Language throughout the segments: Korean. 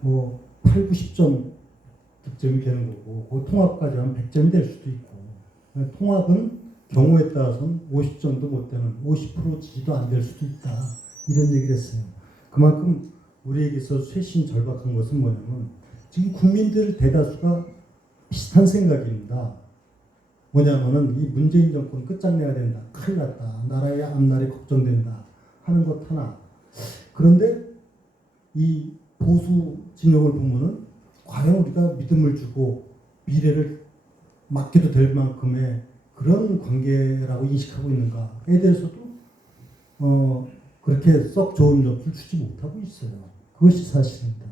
뭐 8, 90점 득점이 되는 거고 그 통합까지 하면 100점이 될 수도 있고 통합은 경우에 따라서는 50점도 못 되는 50% 지지도 안 될 수도 있다 이런 얘기를 했어요. 그만큼 우리에게서 쇄신 절박한 것은 뭐냐면 지금 국민들 대다수가 비슷한 생각입니다. 뭐냐면은 이 문재인 정권 끝장내야 된다. 큰일 났다. 나라의 앞날이 걱정된다. 하는 것 하나. 그런데 이 보수 진영을 보면은 과연 우리가 믿음을 주고 미래를 맡겨도 될 만큼의 그런 관계라고 인식하고 있는가에 대해서도 그렇게 썩 좋은 점수를 주지 못하고 있어요. 그것이 사실입니다.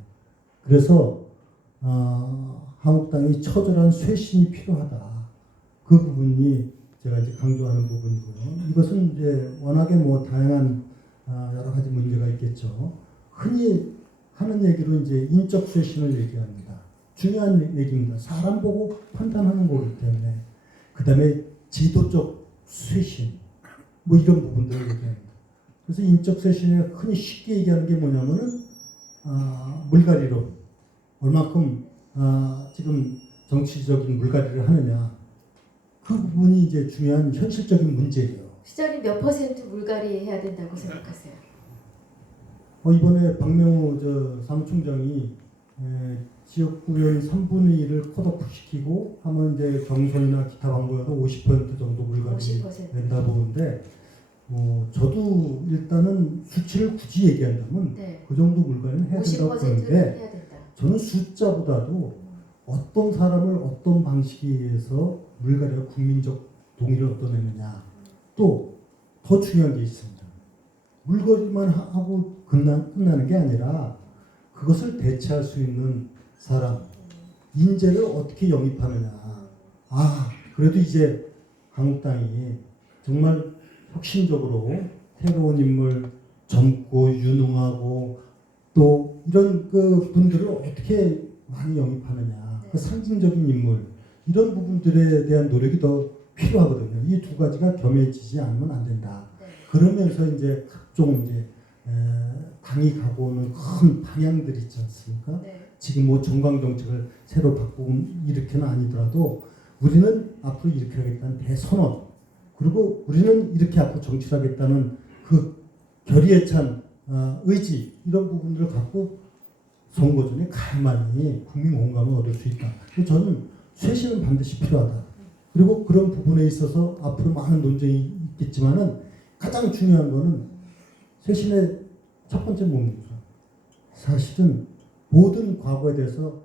그래서 한국당이 처절한 쇄신이 필요하다. 그 부분이 제가 이제 강조하는 부분이고요. 이것은 이제 워낙에 뭐 다양한 여러 가지 문제가 있겠죠. 흔히 하는 얘기로 이제 인적 쇄신을 얘기합니다. 중요한 얘기입니다. 사람 보고 판단하는 거기 때문에. 그 다음에 지도적 쇄신, 뭐 이런 부분들을 얘기합니다. 그래서 인적 쇄신에 흔히 쉽게 얘기하는 게 뭐냐면은 물갈이로 얼마큼 지금 정치적인 물갈이를 하느냐. 그 부분이 이제 중요한 현실적인 문제예요. 시장님 몇 퍼센트 물갈이 해야 된다고 생각하세요? 이번에 박명호 사무총장이 지역구의 3분의 1을 컷오프 시키고 하면 이제 경선이나 기타 광고에도 50% 정도 물갈이 50%. 된다 보는데 저도 일단은 수치를 굳이 얘기한다면 네. 그 정도 물갈이는 해야 된다고 50%는 보는데 해야 된다. 저는 숫자보다도 어떤 사람을 어떤 방식에 의해서 물갈이와 국민적 동의를 얻어내느냐 또 더 중요한 게 있습니다. 물갈이만 하고 끝나는 게 아니라 그것을 대체할 수 있는 사람, 인재를 어떻게 영입하느냐. 그래도 이제 한국당이 정말 혁신적으로 새로운 인물, 젊고 유능하고 또 이런 그 분들을 어떻게 많이 영입하느냐. 그 상징적인 인물, 이런 부분들에 대한 노력이 더 필요하거든요. 이 두 가지가 겸해지지 않으면 안 된다. 그러면서 이제 각종 이제 당이 가고 오는 큰 방향들이 있지 않습니까? 네. 지금 뭐 정강 정책을 새로 바꾸고 이렇게는 아니더라도 우리는 앞으로 이렇게 하겠다는 대선언, 그리고 우리는 이렇게 앞으로 정치를 하겠다는 그 결의에 찬 의지, 이런 부분들을 갖고 선거 전에 가만히 국민 공감을 얻을 수 있다. 저는 쇄신은 반드시 필요하다. 그리고 그런 부분에 있어서 앞으로 많은 논쟁이 있겠지만은 가장 중요한 거는 쇄신의 첫 번째 뭡니까? 사실은 모든 과거에 대해서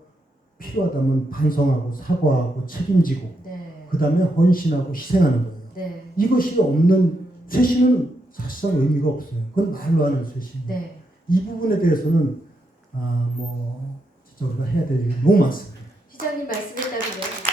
필요하다면 반성하고 사과하고 책임지고 네. 그 다음에 헌신하고 희생하는 거예요. 네. 이것이 없는 쇄신은 사실상 의미가 없어요. 그건 말로 하는 쇄신. 네. 이 부분에 대해서는 진짜 우리가 해야 될 일이 너무 많습니다. 시장님 말씀에 따르면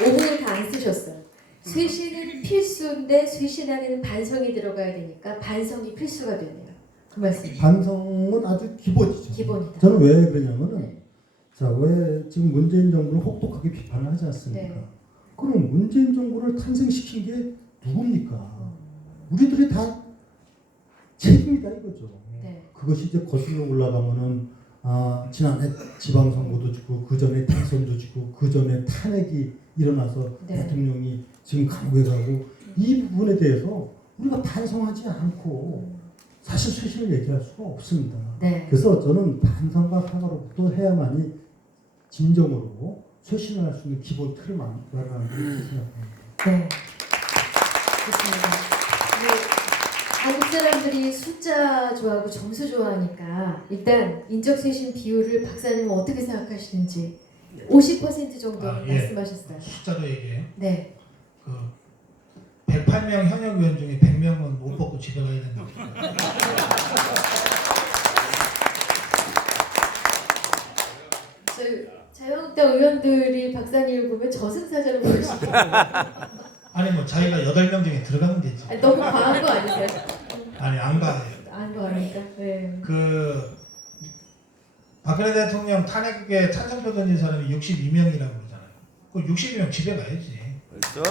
5분을 다 안 쓰셨어요. 쇄신은 필수인데 쇄신 안에는 반성이 들어가야 되니까 반성이 필수가 되네요. 그 말씀. 반성은 아주 기본이죠. 기본이다. 저는 왜 그러냐면은 네. 왜 지금 문재인 정부를 혹독하게 비판을 하지 않습니까? 네. 그럼 문재인 정부를 탄생시킨 게 누굽니까? 우리들이 다 책임이다 이거죠. 네. 그것이 이제 거슬러 올라가면은 지난해 지방선거도 지고 그 전에 대선도 지고 그 전에 탄핵이 일어나서 네. 대통령이 지금 감옥에 가고 이 부분에 대해서 우리가 반성하지 않고 사실 쇄신을 얘기할 수가 없습니다. 네. 그래서 저는 반성과 사과로부터 해야만이 진정으로 쇄신을 할 수 있는 기본 틀을 마련하는 게 생각합니다. 네. 좋습니다. 한국 사람들이 숫자 좋아하고 점수 좋아하니까 일단 인적쇄신 비율을 박사님은 어떻게 생각하시는지 50% 정도 말씀하셨어요. 숫자로 얘기해요. 네. 108명 현역위원 중에 100명은 옷 벗고 집에 가야 된다고. 저희 자유한국당 의원들이 박사님을 보면 저승사자로 보이시죠? 아니 뭐 자기가 8명 중에 들어가면 되지. 너무 과한 거 아니세요? 아니 안 가요. 안 과하니까. 네. 박근혜 대통령 탄핵에 찬성표 던진 사람이 62명이라고 그러잖아요. 그 62명 집에 가야지. 그렇죠.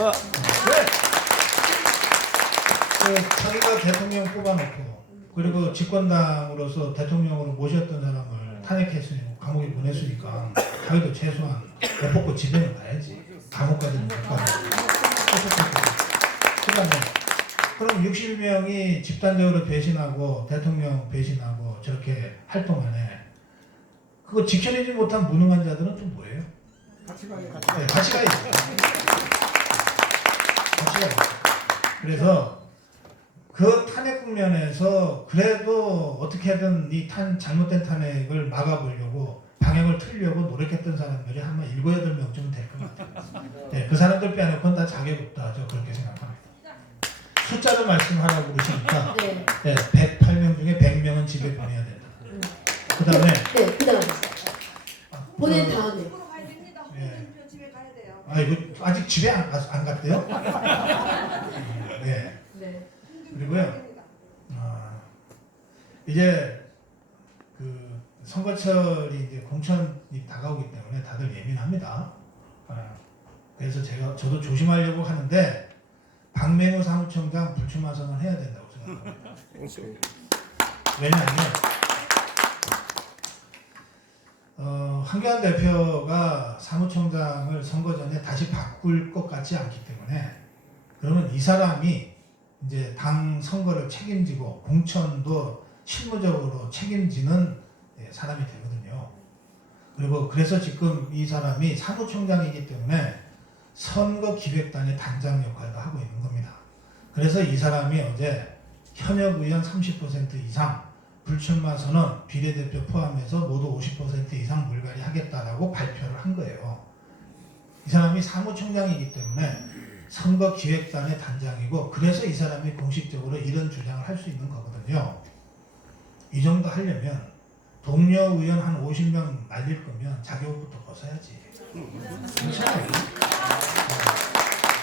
자기가 대통령 뽑아놓고 그리고 집권당으로서 대통령으로 모셨던 사람을 탄핵했으니 감옥에 보냈으니까 자기도 최소한 못 벗고 집에는 가야지. 감옥까지는 못 가고. 그다음에 그럼 60명이 집단적으로 배신하고 대통령 배신하고 저렇게 활동하네. 그거 지켜내지 못한 무능한 자들은 또 뭐예요? 같이 가요. 네, 같이 가야죠. 같이 가야죠. 그래서 그 탄핵 국면에서 그래도 어떻게든 이 잘못된 탄핵을 막아보려고 방향을 틀려고 노력했던 사람들이 한 7, 8명쯤 될 것 같아요. 네, 그 사람들 빼놓고는 다 자격 없다. 저 그렇게 생각합니다. 숫자로 말씀하라고 그러시니까 네. 네, 108명 중에 100명은 집에 보내야 된다. 그 다음에 네, 그다음에 보낸 다음에 예. 아 이거 아직 집에 안 갔대요? 네. 네. 그리고요. 이제 그 선거철이 이제 공천이 다가오기 때문에 다들 예민합니다. 그래서 저도 조심하려고 하는데 박맹우 사무총장 불출마 선언을 해야 된다고 생각합니다. 왜냐하면 황교안 대표가 사무총장을 선거 전에 다시 바꿀 것 같지 않기 때문에 그러면 이 사람이 이제 당 선거를 책임지고 공천도 실무적으로 책임지는 사람이 되거든요. 그리고 그래서 지금 이 사람이 사무총장이기 때문에 선거기획단의 단장 역할도 하고 있는 겁니다. 그래서 이 사람이 어제 현역 의원 30% 이상 불출마 선언 비례대표 포함해서 모두 50% 이상 물갈이 하겠다라고 발표를 한 거예요. 이 사람이 사무총장이기 때문에 선거기획단의 단장이고 그래서 이 사람이 공식적으로 이런 주장을 할 수 있는 거거든요. 이 정도 하려면 동료 의원 한 50명 날릴 거면 자격부터 벗어야지. 그렇잖아요.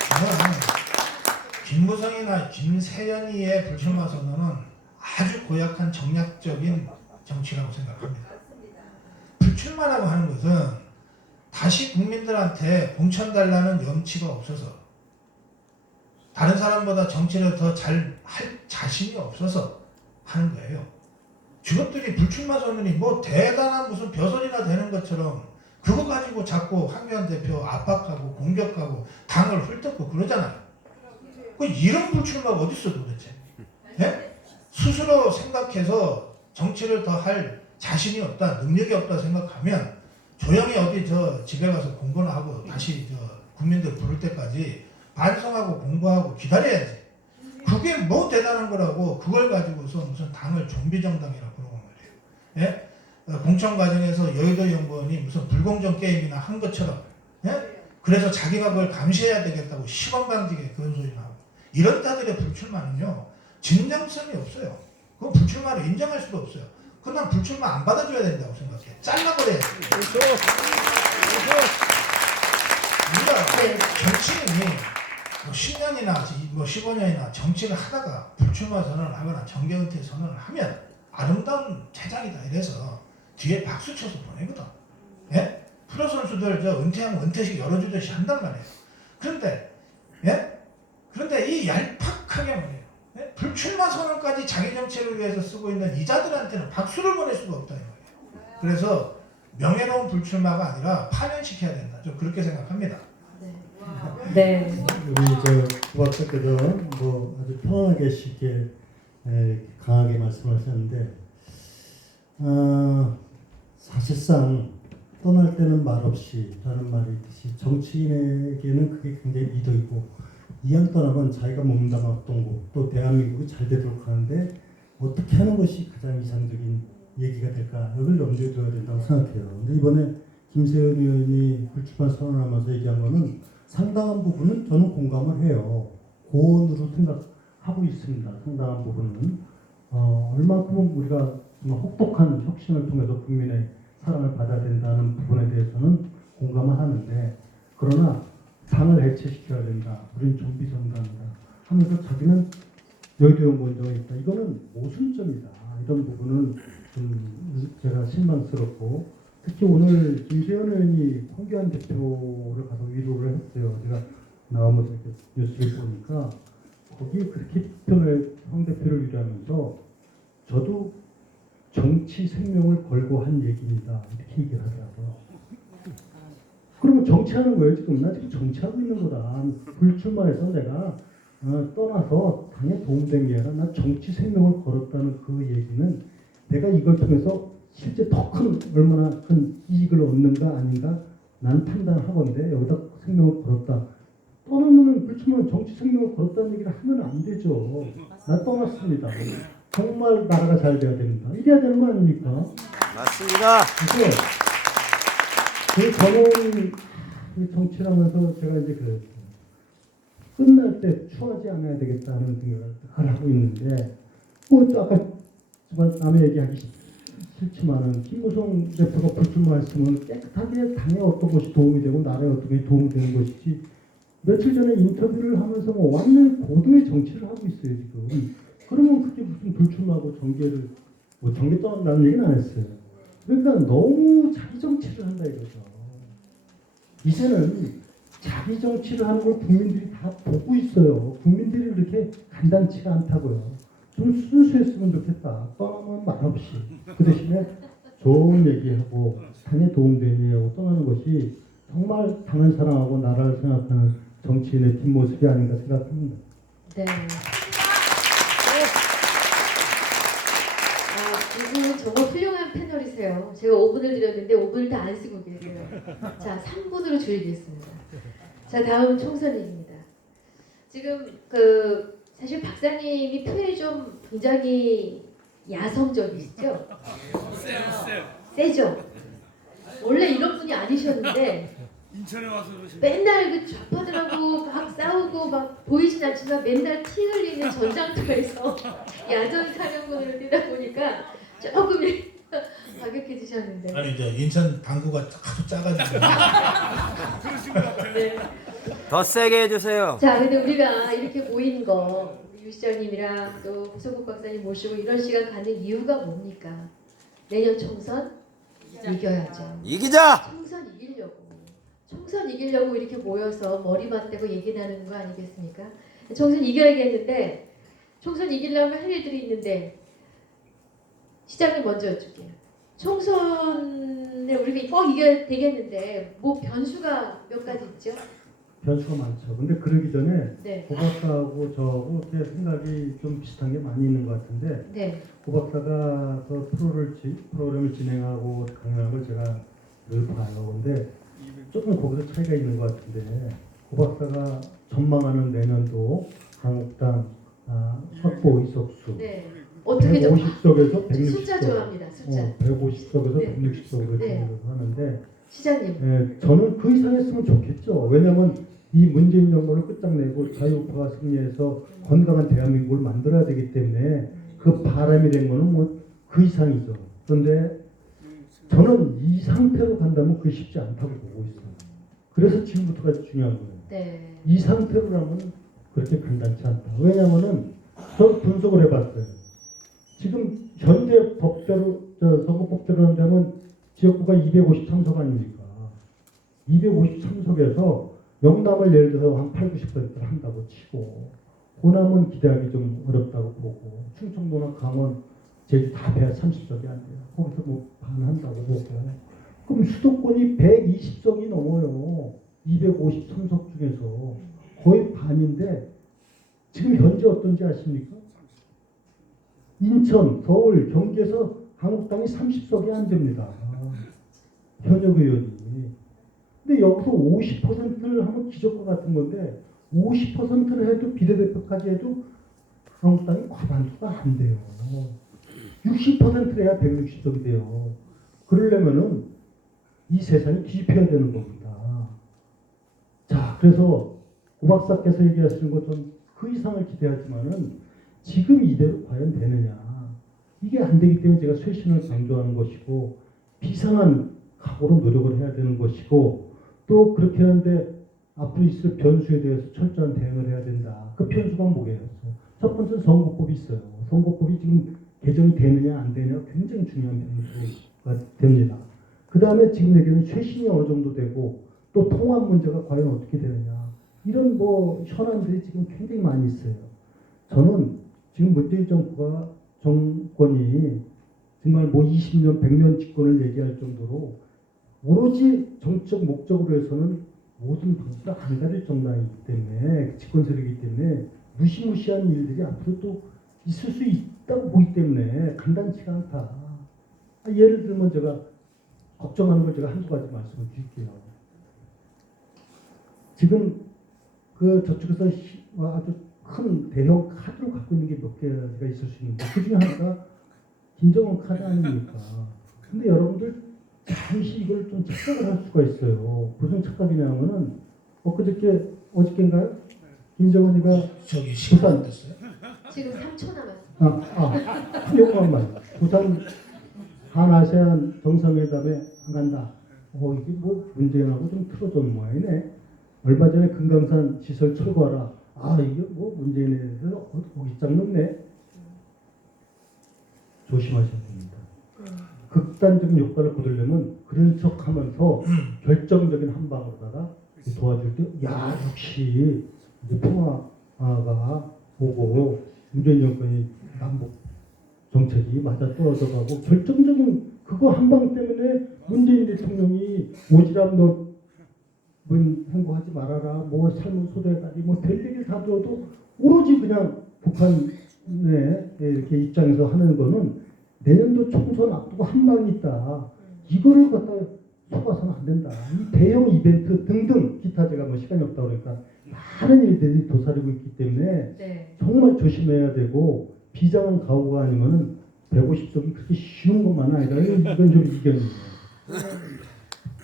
저는 김무성이나 김세연이의 불출마 선언은 아주 고약한 정략적인 정치라고 생각합니다. 불출마라고 하는 것은 다시 국민들한테 공천 달라는 염치가 없어서 다른 사람보다 정치를 더 잘 할 자신이 없어서 하는 거예요. 저것들이 불출마 선언이 뭐 대단한 무슨 벼슬이나 되는 것처럼 그거 가지고 자꾸 황교안 대표 압박하고 공격하고 당을 훑었고 그러잖아요. 그 이런 불출마가 어디 있어 도대체? 네? 스스로 생각해서 정치를 더 할 자신이 없다, 능력이 없다 생각하면 조용히 어디 저 집에 가서 공부나 하고 다시 저 국민들 부를 때까지 반성하고 공부하고 기다려야지. 그게 뭐 대단한 거라고 그걸 가지고서 무슨 당을 좀비 정당이라고 그러고 말이에요. 예? 공천 과정에서 여의도 연구원이 무슨 불공정 게임이나 한 것처럼 예? 그래서 자기가 그걸 감시해야 되겠다고 시건방지게 그런 소리 나오고 이런 자들의 불출마는요 진정성이 없어요. 그건 불출마를 인정할 수도 없어요. 그건 난 불출마 안 받아줘야 된다고 생각해. 잘라버려야지. 우리가 정치인이 뭐 10년이나 뭐 15년이나 정치를 하다가 불출마 선언을 하거나 정계은퇴 선언을 하면 아름다운 퇴장이다 이래서 뒤에 박수 쳐서 보내거든. 예? 프로 선수들 저 은퇴하면 은퇴식 열어주듯이 한단 말이에요. 그런데 예? 그런데 이 얄팍하게 말이에요. 예? 불출마 선언까지 자기 정치를 위해서 쓰고 있는 이자들한테는 박수를 보낼 수가 없다 이 말이에요. 그래서 명예로운 불출마가 아니라 파면시켜야 된다. 저 그렇게 생각합니다. 네. 우리 부 박사께서 뭐 아주 편안하게 쉽게 강하게 말씀하셨는데 사실상 떠날 때는 말없이 라는 말이 있듯이 정치인에게는 그게 굉장히 이득이고 이왕 떠나면 자기가 몸담았던 곳 또 대한민국이 잘 되도록 하는데 어떻게 하는 것이 가장 이상적인 얘기가 될까 이걸 염두에 둬야 된다고 생각해요. 근데 이번에 김세연 의원이 불출마 선언하면서 얘기한 거는 상당한 부분은 저는 공감을 해요. 고언으로 생각하고 있습니다. 상당한 부분은 얼마큼 우리가 정말 혹독한 혁신을 통해서 국민의 사랑을 받아야 된다는 부분에 대해서는 공감을 하는데 그러나 당을 해체시켜야 된다. 우린 좀비 정당이다. 하면서 자기는 여의도 연구원장에 있다. 이거는 모순점이다. 이런 부분은 좀 제가 실망스럽고 특히 오늘 김세연 의원이 황교안 대표를 가서 위로를 했어요. 제가 나오면서 이렇게 뉴스를 보니까 거기에 그렇게 황 대표를 위로하면서 저도 정치 생명을 걸고 한 얘기입니다. 이렇게 얘기를 하더라고요. 그러면 정치하는 거예요 지금. 나 지금 정치하고 있는 거다. 불출마해서 내가 떠나서 당에 도움된 게 아니라 나 정치 생명을 걸었다는 그 얘기는 내가 이걸 통해서 실제 더 큰 얼마나 큰 이익을 얻는가 아닌가 난 판단하건데 여기다 생명을 걸었다. 떠나면은 불출마는 정치 생명을 걸었다는 얘기를 하면 안 되죠. 나 떠났습니다. 정말 나라가 잘 돼야 됩니다. 이래야 되는 거 아닙니까? 맞습니다. 그래서 저는 이 정치를 하면서 제가 이제 끝날 때 추하지 않아야 되겠다는 생각을 하고 있는데 뭐 또 아까 정말 남의 얘기하기 싫지만은 김무성 대표가 불출마했으면 깨끗하게 당에 어떤 것이 도움이 되고 나라에 어떤 것이 도움이 되는 것이지 며칠 전에 인터뷰를 하면서 뭐 완전 고도의 정치를 하고 있어요 지금. 그러면 그게 무슨 불출마하고 정계를 뭐 정계 떠난다는 얘기는 안 했어요. 그러니까 너무 자기 정치를 한다 이거죠. 이제는 자기 정치를 하는 걸 국민들이 다 보고 있어요. 국민들이 그렇게 간단치가 않다고요. 좀 순수했으면 좋겠다. 떠나면 말없이. 그 대신에 좋은 얘기하고 당에 도움되는 얘기하고 떠나는 것이 정말 당을 사랑하고 나라를 생각하는 정치인의 뒷모습이 아닌가 생각합니다. 네. 이분 정말 훌륭한 패널이세요. 제가 5분을 드렸는데 5분을 다 안 쓰고 계세요. 자, 3분으로 줄이겠습니다. 자, 다음 총선입니다. 지금 사실 박사님이 표현이 좀 굉장히 야성적이시죠? 세죠? 원래 이런 분이 아니셨는데 인천에 와서 그러시네. 맨날 좌파들하고 막 싸우고 막 보이진 않지만 맨날 티 흘리는 전장터에서 야전 사령관으로 뛰다 보니까 조금 과격해지셨는데. 아니 이제 인천 당구가 하도 짜가지고. 그러신 것 같아요. 네. 더 세게 해주세요. 자, 근데 우리가 이렇게 모인 거 유 시장님이랑 또 구성국 박사님 모시고 이런 시간 갖는 이유가 뭡니까? 내년 총선 이겨야죠. 이기자. 총선 이기려고 이렇게 모여서 머리 맞대고 얘기 나누는 거 아니겠습니까? 총선 이겨야겠는데 총선 이기려면 할 일들이 있는데 시장님 먼저 여쭐게요. 총선에 우리가 꼭 이겨야 되겠는데 뭐 변수가 몇 가지 있죠? 변수가 많죠. 근데 그러기 전에 네. 고 박사하고 저하고 이렇게 생각이 좀 비슷한 게 많이 있는 것 같은데 네. 고 박사가 그 프로그램을 진행하고 강연한 걸 제가 늘 봐요. 근데 조금 거기서 차이가 있는 것 같은데 고 박사가 전망하는 내년도 한국당 확보 의석수 네. 어떻게 좀 150석에서 160석 숫자 좋아합니다. 숫자. 150석에서 네. 160석으로 네. 하는데 시장님. 저는 그 이상 했으면 좋겠죠. 왜냐하면 이 문재인 정부를 끝장내고 자유우파가 승리해서 건강한 대한민국을 만들어야 되기 때문에 그 바람이 된 거는 뭐 그 이상이죠. 그런데 저는 이 상태로 간다면 그게 쉽지 않다고 보고 있어요. 그래서 지금부터가 중요한 거예요. 네. 이 상태로라면 그렇게 간단치 않다. 왜냐하면은 저 분석을 해봤어요. 지금 현재 법대로 선거법대로 한다면 지역구가 253석 아닙니까? 253석에서 영남을 예를 들어서 한 8, 90%를 한다고 치고 호남은 기대하기 좀 어렵다고 보고 충청도나 강원, 제주 다 130석이 안 돼요. 거기서 뭐 반 한다고 보고 그럼 수도권이 120석이 넘어요. 253석 중에서 거의 반인데 지금 현재 어떤지 아십니까? 인천, 서울, 경기에서 한국당이 30석이 안 됩니다. 현역 의원이. 근데 여기서 50%를 하면 기적과 같은 건데 50%를 해도 비례대표까지 해도 한국당이 과반수가 안 돼요. 60%를 해야 160석이 돼요. 그러려면은 이 세상이 뒤집혀야 되는 겁니다. 자, 그래서 고 박사께서 얘기하시는 것은 그 이상을 기대하지만은 지금 이대로 과연 되느냐. 이게 안 되기 때문에 제가 쇄신을 강조하는 것이고 비상한 각오로 노력을 해야 되는 것이고 또 그렇게 하는데 앞으로 있을 변수에 대해서 철저한 대응을 해야 된다. 그 변수가 뭐예요? 첫 번째는 선거법이 있어요. 선거법이 지금 개정이 되느냐 안 되느냐 굉장히 중요한 변수가 됩니다. 그 다음에 지금 얘기는 쇄신이 어느 정도 되고 또 통합 문제가 과연 어떻게 되느냐. 이런 뭐 현안들이 지금 굉장히 많이 있어요. 저는 지금 문재인 정부가 정권이 정말 뭐 20년, 100년 집권을 얘기할 정도로 오로지 정책 목적으로 해서는 모든 방식을 안 가릴 정당이기 때문에, 집권 세력이기 때문에 무시무시한 일들이 앞으로 또 있을 수 있다고 보기 때문에 간단치가 않다. 예를 들면 제가 걱정하는 걸 제가 한두 가지 말씀을 드릴게요. 지금 그 저쪽에서 아주 큰 대형 카드를 갖고 있는 게 몇 개가 있을 수 있는데 그 중에 하나가 김정은 카드 아닙니까? 근데 여러분들 잠시 이걸 좀 착각을 할 수가 있어요. 무슨 착각이냐면은 어저께인가요? 김정은이가 저기 시간 안 됐어요? 지금 3초 남았습니다. 요것만 부산 한아세안 정상회담에 안 간다. 이게 뭐 문재인하고 좀 틀어진 모양이네. 얼마 전에 금강산 시설 철거하라. 이게 뭐 문재인에 대해서 어깃장 넘네. 조심하셔야 됩니다. 극단적인 효과를 거두려면 그런 척하면서 결정적인 한 방으로다가 도와줄 때, 역시 이제 평화가 오고 문재인 정권이 남북 정책이 맞아 떨어져가고 결정적인 그거 한 방 때문에 문재인 대통령이 오지랖 넓은 행보하지 말아라, 뭐 삶은 소대까지 뭐 될 얘기를 다 들어도 오로지 그냥 북한에 이렇게 입장에서 하는 거는 내년도 총선 앞두고 한 방이 있다. 이거를 갖다 속아서는 안 된다. 이 대형 이벤트 등등 기타 제가 뭐 시간이 없다 그러니까 많은 일들이 도사리고 있기 때문에 네. 정말 조심해야 되고 비장한 각오가 아니면은 150석이 그렇게 쉬운 것만 아니라 이건 좀 이견이에요.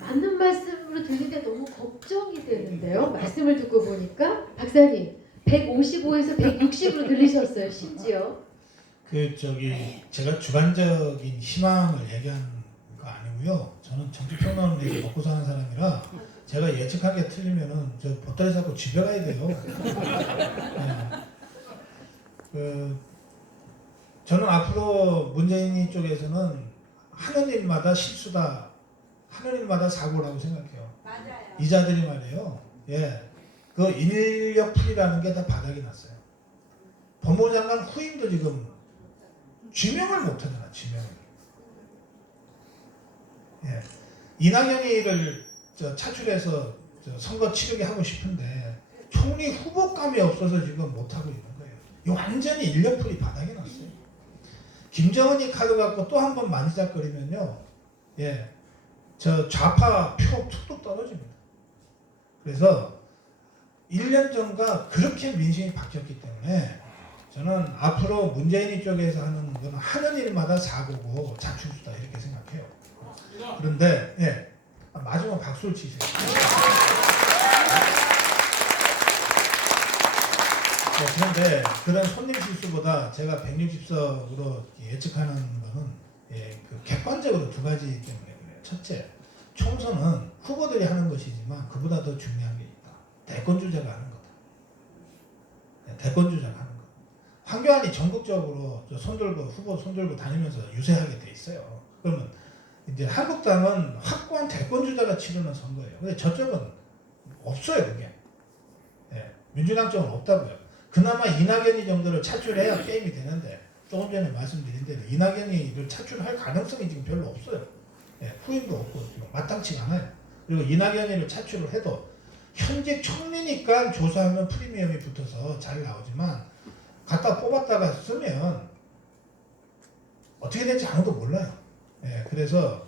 맞는 말씀으로 들리는데 너무 걱정이 되는데요. 말씀을 듣고 보니까 박사님 155에서 160으로 들리셨어요. 심지어. 제가 주관적인 희망을 얘기하는 거 아니고요. 저는 정치평론을 얘기 먹고 사는 사람이라 제가 예측하게 틀리면은 저 보따리 잡고 집에 가야 돼요. 네. 저는 앞으로 문재인 쪽에서는 하는 일마다 실수다, 하는 일마다 사고라고 생각해요. 맞아요. 이자들이 말이에요. 그 인력 풀이라는 게 다 바닥이 났어요. 법무부 장관 후임도 지금 지명을 못하잖아, 지명을. 이낙연이를 차출해서 선거 치르게 하고 싶은데 총리 후보감이 없어서 지금 못하고 있는 거예요. 이 완전히 인력풀이 바닥이 났어요. 김정은이 카드 갖고 또 한 번 만지작거리면요, 저 좌파 표 툭툭 떨어집니다. 그래서 1년 전과 그렇게 민심이 바뀌었기 때문에 저는 앞으로 문재인 쪽에서 하는 건 하는 일마다 사고고 자충수다 이렇게 생각해요. 그런데 마지막 박수를 치세요. 그런데 그런 손님 실수보다 제가 160석으로 예측하는 거는 그 객관적으로 두 가지 때문에 그래요. 첫째, 총선은 후보들이 하는 것이지만 그보다 더 중요한 게 있다. 대권 주자가 하는 거다. 대권 주자가 하는 거. 황교안이 전국적으로 후보 손들고 다니면서 유세하게 돼 있어요. 그러면 이제 한국당은 확고한 대권 주자가 치르는 선거예요. 근데 저쪽은 없어요, 그게. 민주당 쪽은 없다고요. 그나마 이낙연이 정도를 차출해야 게임이 되는데 조금 전에 말씀드린 대로 이낙연이를 차출할 가능성이 지금 별로 없어요. 후임도 없고 지금 마땅치가 않아요. 그리고 이낙연이를 차출을 해도 현직 총리니까 조사하면 프리미엄이 붙어서 잘 나오지만 갖다 뽑았다가 쓰면 어떻게 될지 아무도 몰라요. 그래서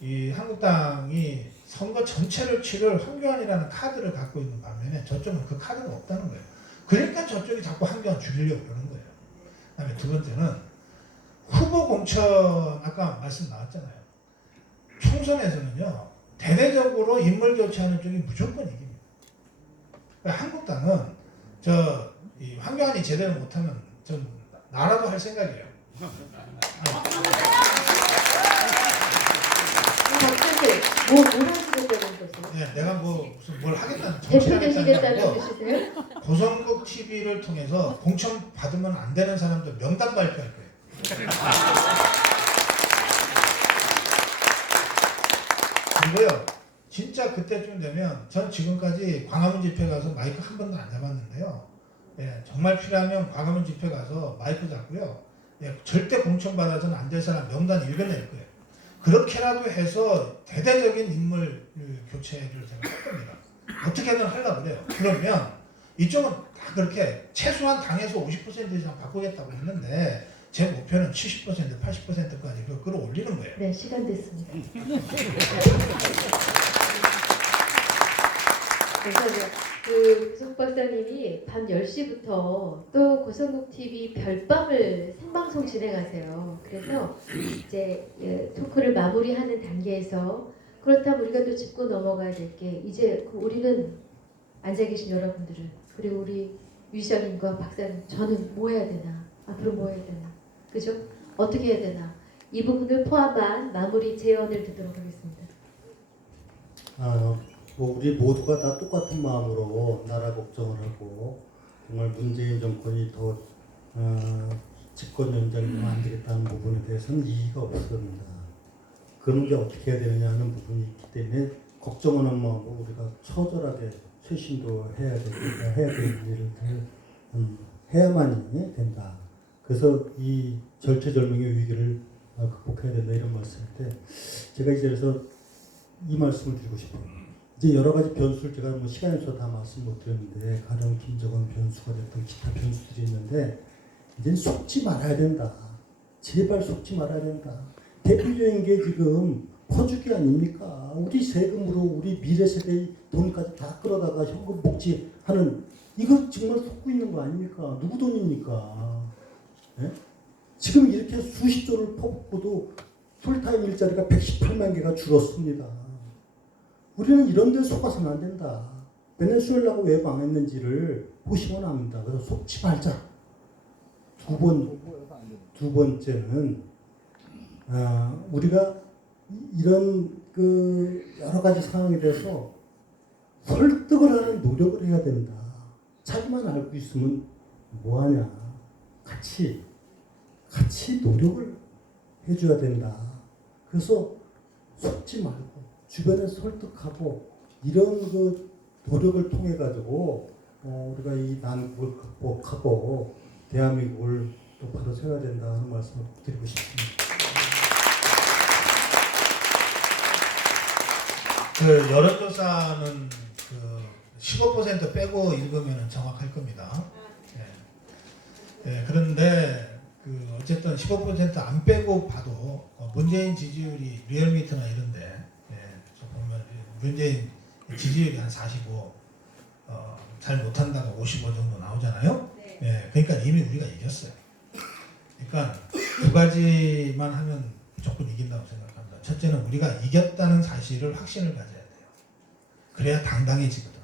이 한국당이 선거 전체를 치를 황교안이라는 카드를 갖고 있는 반면에 저쪽은 그 카드가 없다는 거예요. 그러니까 저쪽이 자꾸 황교안 죽이려고 그러는 거예요. 그다음에 두 번째는 후보 공천, 아까 말씀 나왔잖아요. 총선에서는요, 대대적으로 인물 교체하는 쪽이 무조건 이깁니다. 그러니까 한국당은 이 황교안이 제대로 못하면 전 나라도 할 생각이에요. 박사님, 뭘 하시겠다는 거세요? 내가 무슨 뭘 하겠다는 대표 되시겠다는 거 뜻이세요? 고성국 TV를 통해서 공천 받으면 안 되는 사람들 명단 발표할 거예요. 그리고요, 진짜 그때쯤 되면 전 지금까지 광화문 집회 가서 마이크 한 번도 안 잡았는데요. 정말 필요하면 광화문 집회 가서 마이크 잡고요. 예, 절대 공천받아서는 안 될 사람 명단 읽어낼 거예요. 그렇게라도 해서 대대적인 인물 교체를 제가 할 겁니다. 어떻게든 하려고 그래요. 그러면 이쪽은 다 그렇게 최소한 당에서 50% 이상 바꾸겠다고 했는데 제 목표는 70%, 80%까지 끌어올리는 거예요. 네, 시간 됐습니다. 그래서 송 박사님이 밤 10시부터 또 고성국 TV 별밤을 생방송 진행하세요. 그래서 이제 토크를 마무리하는 단계에서 그렇다면 우리가 또 짚고 넘어가야 될 게 이제 우리는 앉아 계신 여러분들은 그리고 우리 유 시장님과 박사님 저는 뭐 해야 되나 앞으로 뭐 해야 되나 그죠? 어떻게 해야 되나 이 부분을 포함한 마무리 제언을 듣도록 하겠습니다. 뭐 우리 모두가 다 똑같은 마음으로 나라 걱정을 하고 정말 문재인 정권이 더 집권 연장이 되면 안 되겠다는 부분에 대해서는 이의가 없습니다. 그런 게 어떻게 해야 되느냐 하는 부분이 있기 때문에 걱정하는 마음으로 우리가 처절하게 쇄신도 해야 되니까 해야 될 일을 해야만이 된다. 그래서 이 절체절명의 위기를 극복해야 된다 이런 말씀일 때 제가 이제 그래서 이 말씀을 드리고 싶어요. 이제 여러 가지 변수를 제가 뭐 시간이 없어서 다 말씀 못 드렸는데 가령 김정은 변수가 됐던 기타 변수들이 있는데 이제 속지 말아야 된다. 제발 속지 말아야 된다. 대표적인 게 지금 퍼주기 아닙니까? 우리 세금으로 우리 미래 세대의 돈까지 다 끌어다가 현금 복지하는 이거 정말 속고 있는 거 아닙니까? 누구 돈입니까? 예? 지금 이렇게 수십 조를 퍼붓고도 풀타임 일자리가 118만 개가 줄었습니다. 우리는 이런 데 속아서는 안 된다. 베네수엘라가 왜 망했는지를 보시면 압니다. 그래서 속지 말자. 두 번째는 우리가 이런 여러 가지 상황에 대해서 설득을 하는 노력을 해야 된다. 자기만 알고 있으면 뭐하냐. 같이 노력을 해줘야 된다. 그래서 속지 말고 주변에 설득하고 이런 노력을 통해 가지고 우리가 이 난국을 극복하고 대한민국을 똑바로 세워야 된다 하는 말씀을 드리고 싶습니다. 여론조사는 15% 빼고 읽으면 정확할 겁니다. 그런데 어쨌든 15% 안 빼고 봐도 문재인 지지율이 리얼미터나 이런데 보면 문재인 지지율이 한 45, 잘 못한다가 55 정도 나오잖아요. 그러니까 이미 우리가 이겼어요. 그러니까 두 가지만 하면 무조건 이긴다고 생각합니다. 첫째는 우리가 이겼다는 사실을 확신을 가져야 돼요. 그래야 당당해지거든.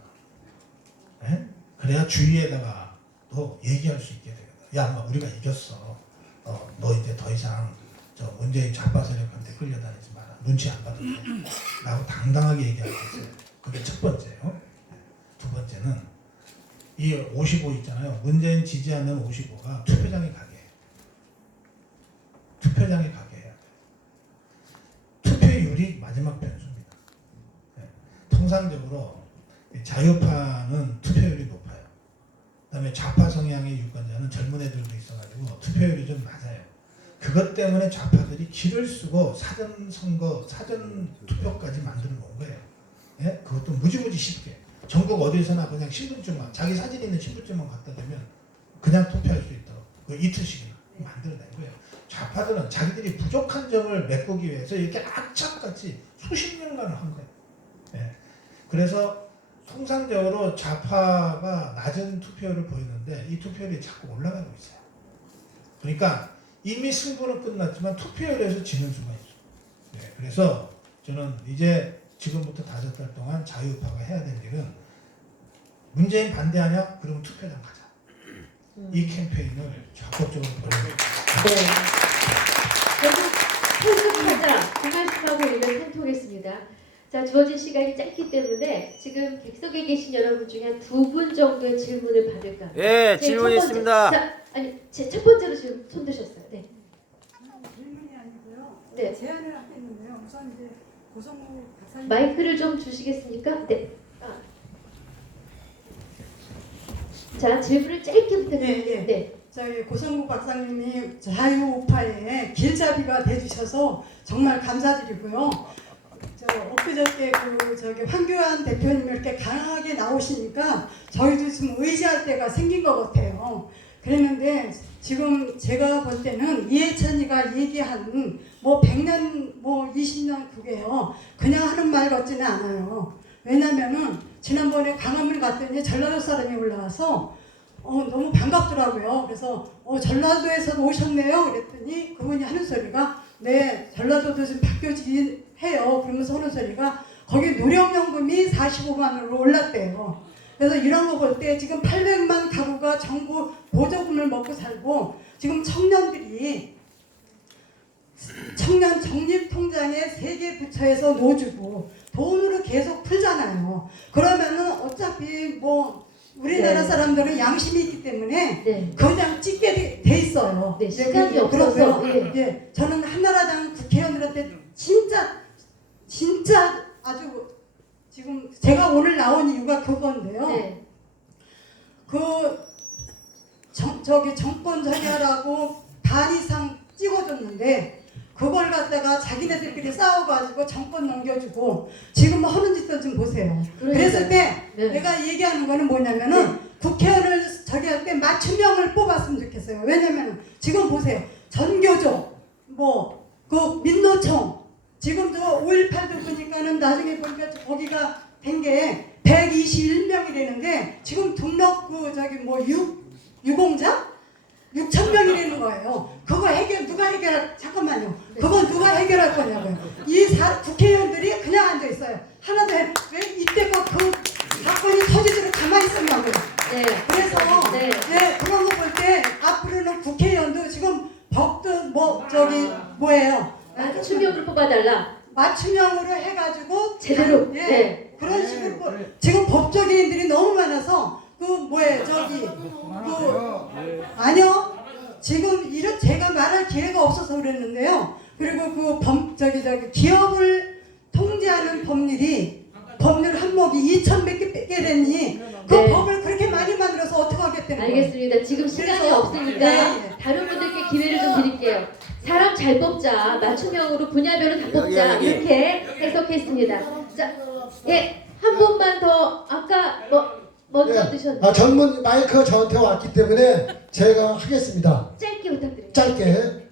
그래야 주위에다가 또 얘기할 수 있게 되거든. 야, 우리가 이겼어. 너 이제 더 이상 저 문재인 좌파 세력한테 끌려다니지 마라. 눈치 안 봐도 돼. 라고 당당하게 얘기할 수 있어요. 그게 첫 번째요. 두 번째는 이 55 있잖아요. 문재인 지지하는 55가 투표장에 가게 해요. 투표장에 가게 해야 돼요. 투표율이 마지막 변수입니다. 통상적으로 자유파는 투표율이 높아요. 그다음에 좌파 성향의 유권자는 젊은 애들도 있어가지고 투표율이 좀 낮아요. 그것 때문에 좌파들이 길을 쓰고 사전 선거, 사전 투표까지 만들어 놓은 거예요. 그것도 무지무지 쉽게. 전국 어디서나 그냥 신분증만, 자기 사진 있는 신분증만 갖다 대면 그냥 투표할 수 있도록 이틀씩이나 만들어낸 거예요. 좌파들은 자기들이 부족한 점을 메꾸기 위해서 이렇게 악착같이 수십 년간을 한 거예요. 그래서 통상적으로 좌파가 낮은 투표율을 보이는데 이 투표율이 자꾸 올라가고 있어요. 그러니까 이미 승부는 끝났지만 투표율에서 지는 수가 있어요. 그래서 저는 이제 지금부터 5달 동안 자유파가 해야 될 일은 문재인 반대하냐? 그러면 투표장 가자. 이 캠페인을 적극적으로 벌여야 통역하자 그 말씀하고 우리가 통통했습니다. 자, 주어진 시간이 짧기 때문에 지금 객석에 계신 여러분 중에 한 2분 정도의 질문을 받을까 합니다. 예, 질문 있습니다. 자, 제 첫 번째로 지금 손 드셨어요. 네. 질문이 아니고요. 네. 제안을 하겠는데요. 우선 이제 고성국 박사님 마이크를 좀 주시겠습니까? 네. 자, 질문을 짧게 부탁드립니다. 네, 네. 네. 저희 고성국 박사님이 자유우파의 길잡이가 돼주셔서 정말 감사드리고요. 엊그저께 황교안 대표님 이렇게 강하게 나오시니까 저희도 지금 의지할 때가 생긴 것 같아요. 그랬는데 지금 제가 볼 때는 이해찬이가 얘기한 뭐 100년 뭐 20년 그게요. 그냥 하는 말 같지는 않아요. 왜냐면은 지난번에 광화문 갔더니 전라도 사람이 올라와서 너무 반갑더라고요. 그래서 전라도에서 오셨네요. 그랬더니 그분이 하는 소리가 네 전라도도 좀 바뀌어지긴 해요. 그러면서 하는 소리가 거기 노령연금이 45만으로 올랐대요. 그래서 이런 거 볼 때 지금 800만 가구가 정부 보조금을 먹고 살고 지금 청년들이 청년 적립통장에 3개 부처에서 넣어주고 돈으로 계속 풀잖아요. 그러면은 어차피 뭐 우리나라 네. 사람들은 양심이 있기 때문에 네. 그냥 찍게 돼 있어요. 네, 시간이 없어서. 그러고요. 예, 저는 한나라당 국회의원들한테 진짜 아주 지금 제가 오늘 나온 이유가 그건데요. 네. 정권 전야라고 반 이상 찍어줬는데 그걸 갖다가 자기네들끼리 싸워가지고 정권 넘겨주고 지금 뭐 하는 짓들 좀 보세요. 그랬을 때 네. 내가 얘기하는 거는 뭐냐면은 국회의원을 저기 할 때 맞춤형을 뽑았으면 좋겠어요. 왜냐면은 지금 보세요. 전교조 그 민노총 지금도 5.18도 보니까는 나중에 보니까 거기가 된 게 121명이라는데 지금 등록 유공자 6,000명이라는 거예요. 그거 누가 해결할 잠깐만요. 그건 누가 해결할 거냐고요. 국회의원들이 그냥 앉아 있어요. 하나도 왜 이때껏 그 사건이 터지도록 가만히 있었냐고요. 네. 그래서 네. 네, 그런 거 볼 때 앞으로는 국회의원도 지금 법도 뭐예요? 맞춤형으로 뽑아달라. 맞춤형으로 해가지고 제대로. 예, 네. 그런 식으로 지금 법조계인들이 너무 많아서 아니요. 지금 제가 말할 기회가 없어서 그랬는데요. 그리고 기업을 통제하는 법률 항목이 2,100개 되니 그 네. 법을 그렇게 많이 만들어서 어떻게 하겠다는 거예요? 알겠습니다. 지금 시간이 그래서- 없으니까 네. 다른 분들께 기회를 좀 드릴게요. 사람 잘 뽑자. 맞춤형으로 분야별로 다 뽑자. 여기. 이렇게 해석했습니다. 자, 예, 한 분만 더 아까 먼저 드셨는데 전문 마이크가 저한테 왔기 때문에 제가 하겠습니다. 짧게 부탁드립니다. 짧게.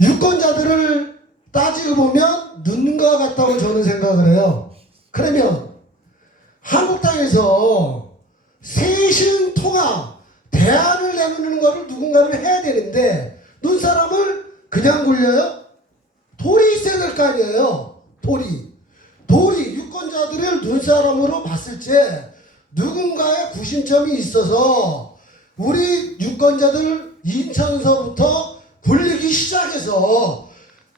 유권자들을 따지고 보면 눈과 같다고 저는 생각을 해요. 그러면 한국당에서 쇄신 통합 대안을 내놓는 것을 누군가를 해야 되는데 눈사람을 그냥 굴려요? 돌이 있어야 될 거 아니에요. 돌이 유권자들을 눈사람으로 봤을 때 누군가의 구심점이 있어서 우리 유권자들 인천서부터 굴리기 시작해서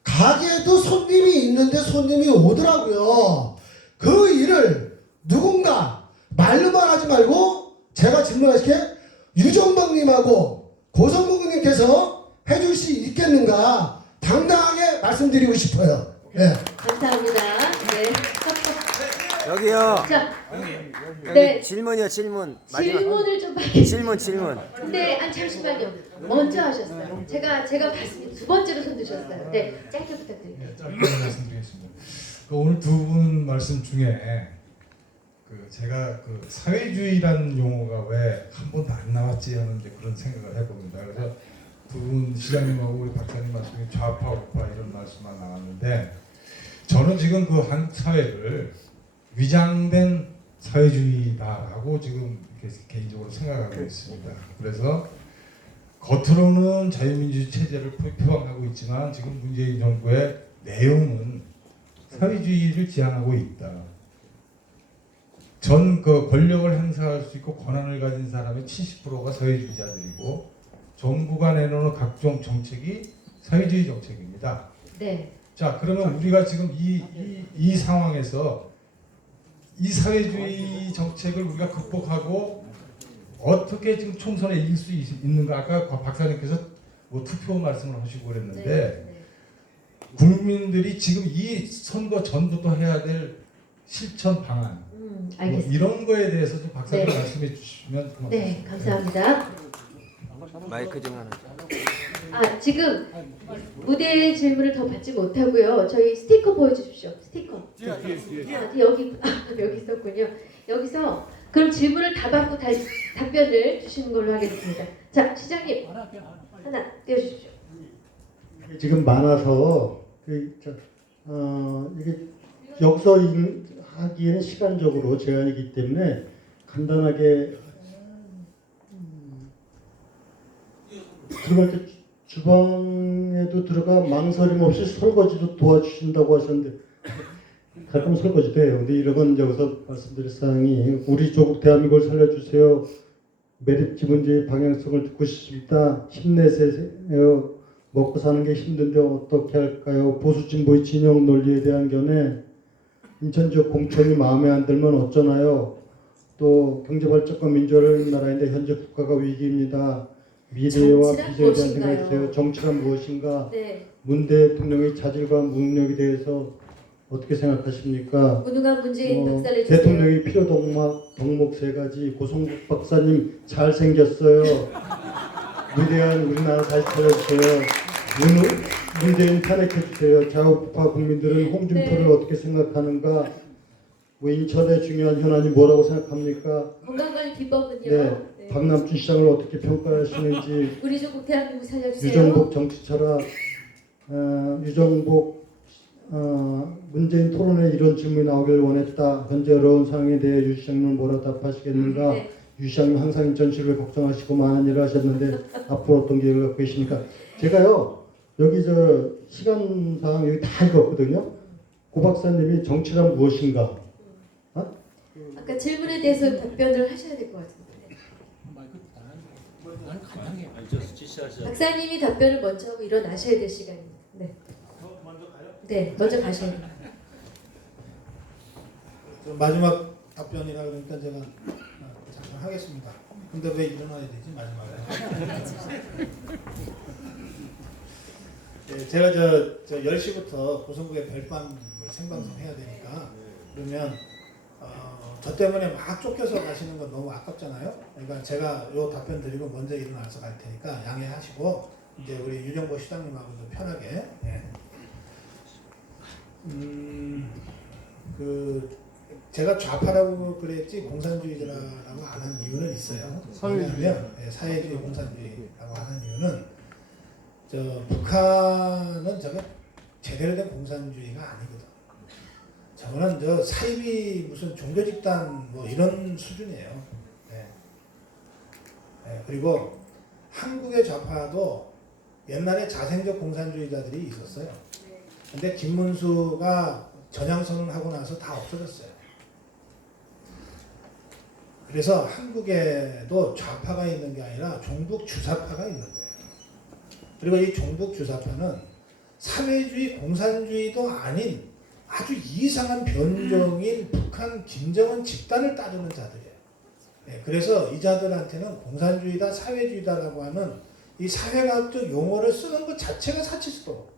가게에도 손님이 있는데 손님이 오더라고요. 그 일을 누군가 말로만 하지 말고 제가 질문할게 유정박님하고 고성국님께서 해줄 수 있겠는가 당당하게 말씀드리고 싶어요. 네. 감사합니다. 네. 여기요. 자, 여기 네. 질문이요, 질문. 마지막. 질문을 좀 받겠습니다. 질문. 네, 잠시만요. 먼저 하셨어요. 제가 봤습니다. 두 번째로 손 드셨어요. 네, 짧게 부탁드립니다. 네, 짧게 말씀드리겠습니다. 오늘 두 분 말씀 중에 제가 사회주의라는 용어가 왜 한 번도 안 나왔지 하는 그런 생각을 해봅니다. 그래서 두 분 시장님하고 우리 박사님 말씀에 좌파 우파 이런 말씀만 나왔는데 저는 지금 한국 사회를 위장된 사회주의다라고 지금 개인적으로 생각하고 있습니다. 그래서 겉으로는 자유민주주의 체제를 표방하고 있지만 지금 문재인 정부의 내용은 사회주의를 지향하고 있다. 전 권력을 행사할 수 있고 권한을 가진 사람의 70%가 사회주의자들이고 정부가 내놓는 각종 정책이 사회주의 정책입니다. 네. 자, 그러면 우리가 지금 이 상황에서 이 사회주의 정책을 우리가 극복하고 어떻게 지금 총선에 이길 수 있는가? 아까 박사님께서 투표 말씀을 하시고 그랬는데 네. 국민들이 지금 이 선거 전부터 해야 될 실천 방안 알겠습니다. 이런 거에 대해서 좀 박사님 네. 말씀해 주시면 고맙습니다. 네, 감사합니다. 마이크 좀 하나. 아, 지금 무대 질문을 더 받지 못하고요. 저희 스티커 보여주십시오. 스티커. 아, 여기 여기 있었군요. 여기서 그럼 질문을 다 받고 답변을 주시는 걸로 하겠습니다. 자, 시장님 하나 띄워주십시오. 지금 많아서 이게 여기서 하기에는 시간적으로 제한이기 때문에 간단하게 들어갈 때 주방에도 들어가 망설임 없이 설거지도 도와주신다고 하셨는데 가끔 설거지도 해요. 근데 이런 여기서 말씀드릴 사항이 우리 조국 대한민국을 살려주세요. 매립지 문제의 방향성을 듣고 싶습니다. 힘내세요. 먹고 사는 게 힘든데 어떻게 할까요? 보수 진보의 진영 논리에 대한 견해. 인천 지역 공천이 마음에 안 들면 어쩌나요? 또 경제 발전과 민주화를 나라인데 현재 국가가 위기입니다. 미래와 정치란 비전에 대한 무엇인가요? 생각해주세요. 정치란 무엇인가? 네. 문 대통령의 자질과 무능력에 대해서 어떻게 생각하십니까? 무능한 문재인 박살내 주세요. 대통령의 필요 덕목 세 가지. 고성국 박사님 잘생겼어요. 위대한 우리나라 다시 찾아주세요. 문재인 탄핵해주세요. 좌우파 국민들은 홍준표를 네. 어떻게 생각하는가? 뭐 인천의 중요한 현안이 뭐라고 생각합니까? 건강관리 비법은요. 네. 네. 박남춘 시장을 어떻게 평가하시는지. 우리 조국 대한민국 살려주세요. 유정복 정치 철학, 유정복 문재인 토론에 이런 질문이 나오길 원했다. 현재 어려운 상황에 대해 유 시장님은 뭐라 답하시겠는가? 네. 유 시장님 항상 인천시를 걱정하시고 많은 일을 하셨는데 앞으로 어떤 계획을 갖고 계십니까? 제가요 여기 시간상 여기 다 읽었거든요. 고 박사님이 정치란 무엇인가? 아까 질문에 대해서 답변을 하셔야 될 것 같은데. 박사님이 답변을 먼저 하고 일어나셔야 될 시간입니다. 네. 먼저 가요? 네, 먼저 가셔야 돼요. 마지막 답변이라 그러니까 제가 잠깐 하겠습니다. 근데 왜 일어나야 되지 마지막에? 네, 제가 저 10시부터 고성국의 별밤을 생방송 해야 되니까 그러면 저 때문에 막 쫓겨서 가시는 건 너무 아깝잖아요. 그러니까 제가 요 답변 드리고 먼저 일어나서 갈 테니까 양해하시고 이제 우리 유정보 시장님하고도 편하게. 예. 제가 좌파라고 그랬지 공산주의자라고 안 한 이유는 있어요. 왜냐하면 사회주의 공산주의라고 하는 이유는 북한은 저게 제대로 된 공산주의가 아니거든. 저거는 사이비 무슨 종교 집단 뭐 이런 수준이에요. 네. 네, 그리고 한국의 좌파도 옛날에 자생적 공산주의자들이 있었어요. 근데 김문수가 전향선언하고 나서 다 없어졌어요. 그래서 한국에도 좌파가 있는 게 아니라 종북 주사파가 있는 거예요. 그리고 이 종북 주사파는 사회주의 공산주의도 아닌 아주 이상한 변종인 북한 김정은 집단을 따르는 자들이에요. 네, 그래서 이 자들한테는 공산주의다 사회주의다라고 하는 이 사회과학적 용어를 쓰는 것 자체가 사치스러워.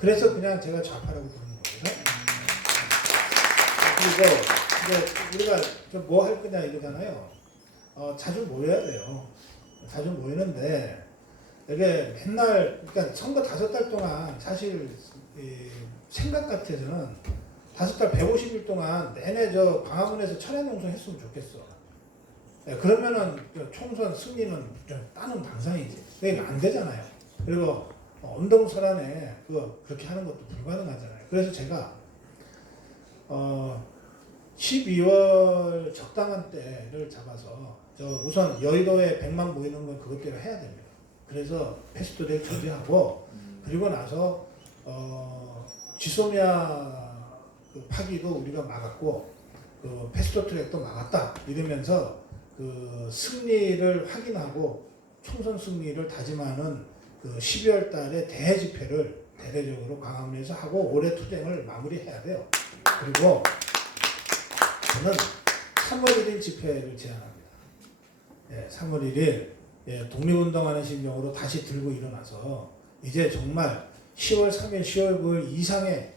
그래서 그냥 제가 좌파라고 부르는 거예요. 그리고 이제 우리가 뭐 할 거냐 이거잖아요. 자주 모여야 돼요. 자주 모이는데 이게 맨날 그러니까 선거 5달 동안 사실 생각 같아서는 5달 150일 동안 내내 광화문에서 천안용성 했으면 좋겠어. 네, 그러면은 총선 승리는 따는 당상이지. 그게 안 되잖아요. 그리고 언덕설안에 그렇게 하는 것도 불가능하잖아요. 그래서 제가 12월 적당한 때를 잡아서 우선 여의도에 100만 모이는 건 그것대로 해야 됩니다. 그래서 패스트트랙 저지하고 그리고 나서 지소미아 파기도 우리가 막았고 패스트트랙도 막았다 이러면서 승리를 확인하고 총선 승리를 다짐하는 12월 달에 대집회를 대대적으로 광화문에서 하고 올해 투쟁을 마무리해야 돼요. 그리고 저는 3월 1일 집회를 제안합니다. 3월 1일 독립운동하는 심정으로 다시 들고 일어나서 이제 정말 10월 3일, 10월 9일 이상의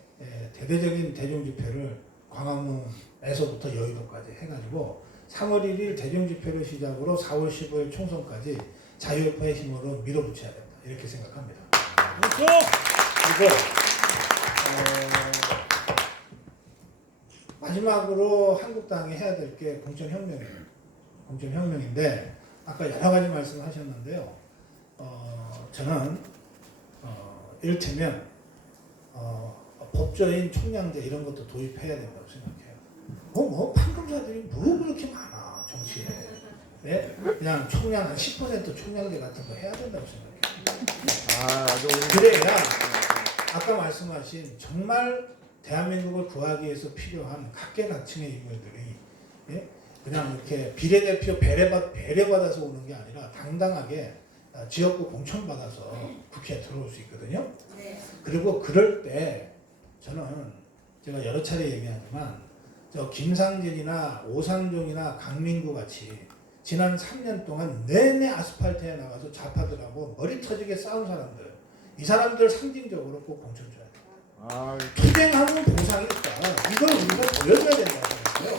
대대적인 대중집회를 광화문에서부터 여의도까지 해가지고 3월 1일 대중집회를 시작으로 4월 15일 총선까지 자유우파의 힘으로 밀어붙여야 된다. 이렇게 생각합니다. 그리고 마지막으로 한국당이 해야 될 게 공천혁명이에요. 공천혁명인데 아까 여러 가지 말씀하셨는데요. 저는 이를테면 법조인 총량제 이런 것도 도입해야 된다고 생각해요. 뭐 판검사들이 뭐 그렇게 많아 정치에. 네? 그냥 총량 한 10% 총량제 같은 거 해야 된다고 생각해요. 그래야 아까 말씀하신 정말 대한민국을 구하기 위해서 필요한 각계각층의 인물들이, 예? 그냥 이렇게 비례대표 배려받아서 오는 게 아니라 당당하게 지역구 공천받아서 국회에 들어올 수 있거든요. 그리고 그럴 때 저는 제가 여러 차례 얘기하지만 저 김상진이나 오상종이나 강민구 같이 지난 3년 동안 내내 아스팔트에 나가서 좌파들하고 머리 터지게 싸운 사람들, 이 사람들 상징적으로 꼭 공천 줘야 돼요. 투쟁하면 보상이 있다. 이걸 우리가 보여줘야 된다고 생각해요.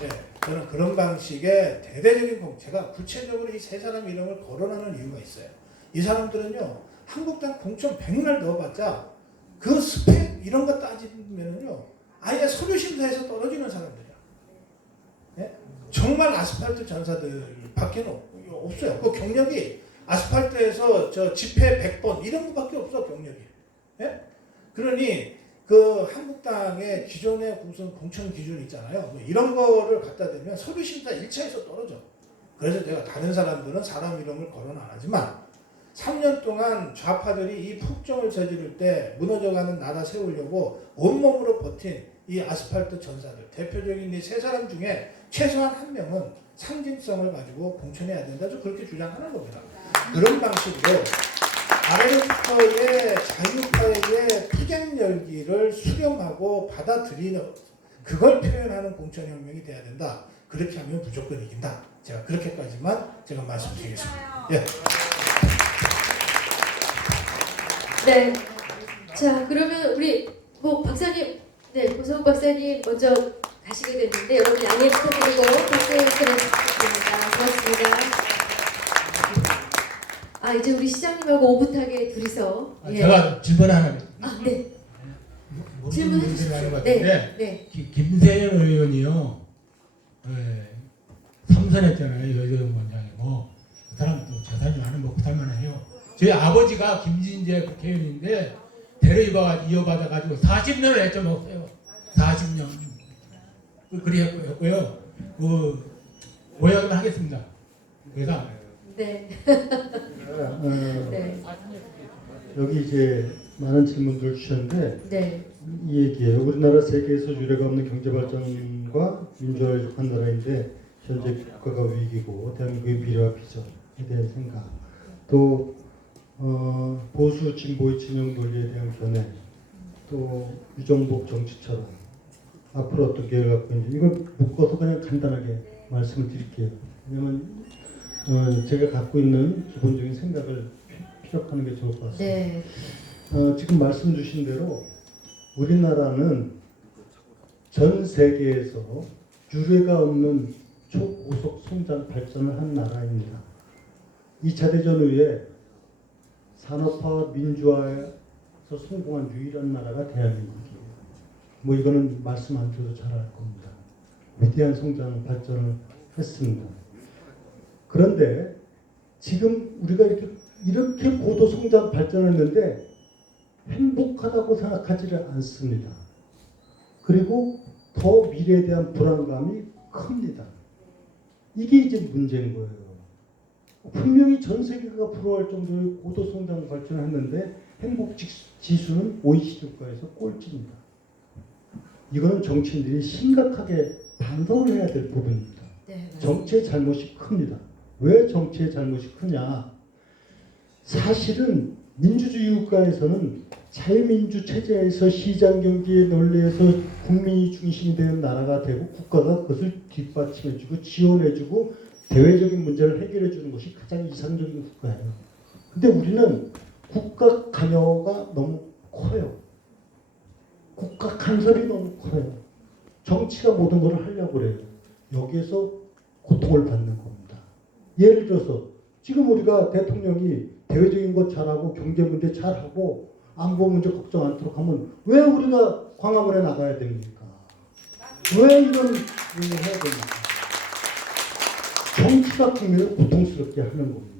네, 저는 그런 방식의 대대적인 제가 구체적으로 이 세 사람 이름을 거론하는 이유가 있어요. 이 사람들은요, 한국당 공천 100날 넣어봤자 그 스펙 이런 거 따지면은요, 아예 서류 심사에서 떨어지는 사람들이야. 네? 정말 아스팔트 전사들밖에 없어요. 그 경력이 아스팔트에서 저 집회 100번 이런 거밖에 없어, 경력이. 네? 그러니 그 한국당의 기존의 무슨 공천 기준 있잖아요. 뭐 이런 거를 갖다 대면 서류 심사 1차에서 떨어져. 그래서 내가 다른 사람들은 사람 이름을 거론 안 하지만 3년 동안 좌파들이 이 폭정을 저지를 때 무너져가는 나라 세우려고 온몸으로 버틴 이 아스팔트 전사들, 대표적인 이 세 사람 중에 최소한 한 명은 상징성을 가지고 공천해야 된다. 저 그렇게 주장하는 겁니다. 그런 방식으로 아래로부터의 자유파에게 투쟁 열기를 수렴하고 받아들이는, 그걸 표현하는 공천혁명이 돼야 된다. 그렇게 하면 무조건 이긴다. 제가 그렇게까지만 제가 말씀드리겠습니다. 예. 네. 자, 그러면 우리 박사님, 네, 고성욱 박사님 먼저 가시게 됐는데 여러분 양해 부탁드리고 박수 부탁드립니다. 고맙습니다. 이제 우리 시장님하고 오붓하게 둘이서. 예. 제가 질문 하나. 네. 질문해 주십시오. 네. 네. 김세현 의원이요. 3선했잖아요. 여정원장이고. 그 사람도 재산이 많은 뭐 그탈만 해요. 저희 아버지가 김진재 국회의원인데 대로 이어받아가지고 40년을 했죠. 먹어요. 40년. 그리 했고요. 오해하기만 하겠습니다. 그래서 네. 네. 여기 이제 많은 질문들을 주셨는데 네. 이 얘기예요. 우리나라 세계에서 유례가 없는 경제 발전과 민주화를 족한 나라인데 현재 국가가 위기고 대한민국의 미래와 비전에 대한 생각, 또 보수 진보의 진영 논리에 대한 견해, 또 유정복 정치처럼 앞으로 어떤 계획을 갖고 있는지 이걸 묶어서 그냥 간단하게 말씀을 드릴게요. 왜냐면 제가 갖고 있는 기본적인 생각을 피력하는 게 좋을 것 같습니다. 네. 지금 말씀 주신 대로 우리나라는 전 세계에서 유례가 없는 초고속 성장 발전을 한 나라입니다. 2차 대전 후에 산업화와 민주화에서 성공한 유일한 나라가 대한민국이에요. 뭐 이거는 말씀 안 드려도 잘 알 겁니다. 위대한 성장 발전을 했습니다. 그런데 지금 우리가 이렇게 고도 성장 발전했는데 행복하다고 생각하지를 않습니다. 그리고 더 미래에 대한 불안감이 큽니다. 이게 이제 문제인 거예요. 분명히 전 세계가 부러워할 정도의 고도 성장 발전을 했는데 행복 지수는 OECD 국가에서 꼴찌입니다. 이거는 정치인들이 심각하게 반성을 해야 될 부분입니다. 네. 정치의 잘못이 큽니다. 왜 정치의 잘못이 크냐? 사실은 민주주의 국가에서는 자유민주 체제에서 시장 경제의 논리에서 국민이 중심이 되는 나라가 되고 국가가 그것을 뒷받침해주고 지원해주고 대외적인 문제를 해결해주는 것이 가장 이상적인 국가예요. 근데 우리는 국가 관여가 너무 커요. 국가 간섭이 너무 커요. 정치가 모든 걸 하려고 그래요. 여기에서 고통을 받는 겁니다. 예를 들어서 지금 우리가 대통령이 대외적인 것 잘하고 경제 문제 잘하고 안보 문제 걱정 않도록 하면 왜 우리가 광화문에 나가야 됩니까? 왜 이런 일을 해야 됩니까? 정치가 국민을 고통스럽게 하는 겁니다.